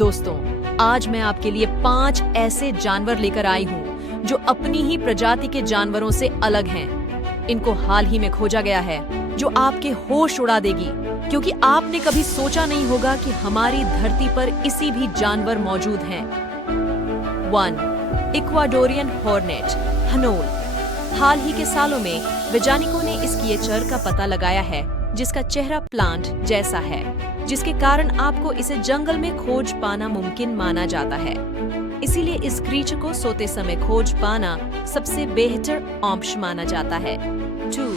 दोस्तों, आज मैं आपके लिए 5 ऐसे जानवर लेकर आई हूँ जो अपनी ही प्रजाति के जानवरों से अलग हैं। इनको हाल ही में खोजा गया है, जो आपके होश उड़ा देगी, क्योंकि आपने कभी सोचा नहीं होगा कि हमारी धरती पर इसी भी जानवर मौजूद हैं। 1. इक्वाडोरियन हॉर्नेट, हनोल। हाल ही के सालों में वैज्ञानिकों ने इस क्रिएचर का पता लगाया है, जिसका चेहरा प्लांट जैसा है, जिसके कारण आपको इसे जंगल में खोज पाना मुमकिन माना जाता है। इसीलिए इस क्रीचर को सोते समय खोज पाना सबसे बेहतर ऑप्शन माना जाता है। 2.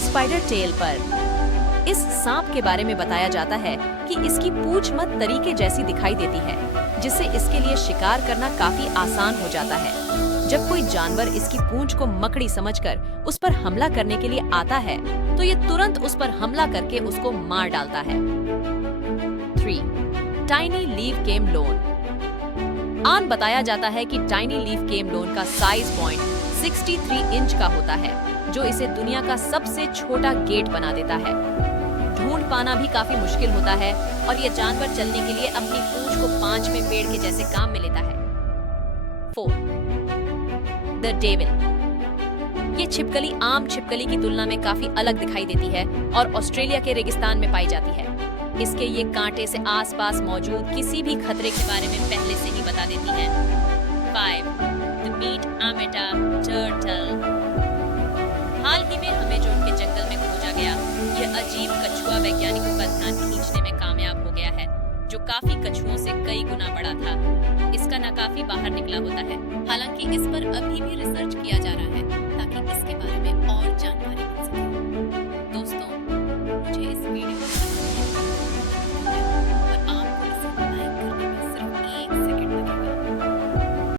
स्पाइडर टेल पर। इस सांप के बारे में बताया जाता है कि इसकी पूंछ मत तरीके जैसी दिखाई देती है, जिससे इसके लिए शिकार करना काफी आसान हो जाता है। जब कोई जानवर इसकी पूंछ को मकड़ी समझकर उस पर हमला करने के लिए आता है, तो ये तुरंत उस पर हमला करके उसको मार डालता है। 3. Tiny leaf chameleon. आन बताया जाता है कि टाइनी लीफ कैमलोन का साइज पॉइंट 63 इंच का होता है, जो इसे दुनिया का सबसे छोटा गेट बना देता है। ढूंढ पाना भी काफी मुश्किल होता है और ये जानवर चलने के लिए अपनी पूंछ को 5 में पेड़ के जैसे काम में लेता है। 4. The devil. ये छिपकली आम छिपकली की तुलना में काफी अलग दिखाई देती है और ऑस्ट्रेलिया के रेगिस्तान में पाई जाती है। इसके ये कांटे से आसपास मौजूद किसी भी खतरे के बारे में पहले से ही बता देती है। 5. The matamata turtle. हाल ही में हमें जो उनके जंगल में खोजा गया, यह अजीब कछुआ वैज्ञानिकों का ध्यान खींचने में कामयाब हो गया है, जो काफी कछुओं से कई गुना बड़ा था। इसका नाकाफी बाहर निकला होता है। हालांकि इस पर अभी भी रिसर्च किया जा रहा है ताकि इसके बारे में और जानकारी मिल सके। दोस्तों, मुझे इस वीडियो